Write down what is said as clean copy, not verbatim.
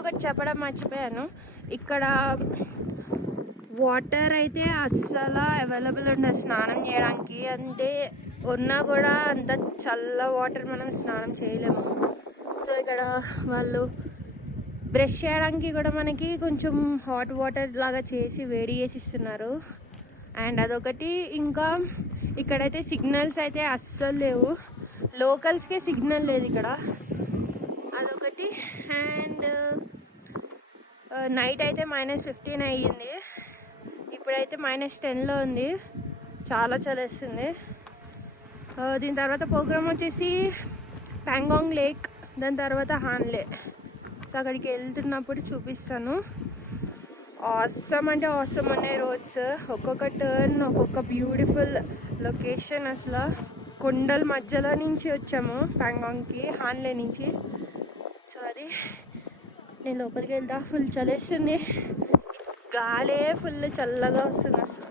ఇంకొకటి చెప్పడం మర్చిపోయాను, ఇక్కడ వాటర్ అయితే అస్సలు అవైలబుల్ ఉండదు స్నానం చేయడానికి. అంటే ఉన్నా కూడా అంత చల్ల వాటర్ మనం స్నానం చేయలేము. సో ఇక్కడ వాళ్ళు బ్రష్ చేయడానికి కూడా మనకి కొంచెం హాట్ వాటర్ లాగా చేసి వేడి చేసి ఇస్తున్నారు. అండ్ అదొకటి. ఇంకా ఇక్కడైతే సిగ్నల్స్ అయితే అస్సలు లేవు, లోకల్స్కే సిగ్నల్ లేదు ఇక్కడ, అదొకటి. అండ్ నైట్ అయితే -15 అయ్యింది, ఇప్పుడైతే -10లో ఉంది, చాలా చలేస్తుంది. దీని తర్వాత ప్రోగ్రామ్ వచ్చేసి ప్యాంగాంగ్ లేక్, దాని తర్వాత హాన్లే. సో అక్కడికి వెళ్తున్నప్పుడు చూపిస్తాను. ఆసమ్ అంటే ఆసమ్ ఉన్నాయి రోడ్స్, ఒక్కొక్క టర్న్ ఒక్కొక్క బ్యూటిఫుల్ లొకేషన్. అసలు కొండల మధ్యలో నుంచి వచ్చాము ప్యాంగాంగ్కి, హాన్లే నుంచి. సో అది నేను లోపలికి వెళ్తా, ఫుల్ చలేస్తుంది, గాలే ఫుల్ చల్లగా వస్తుంది అసలు.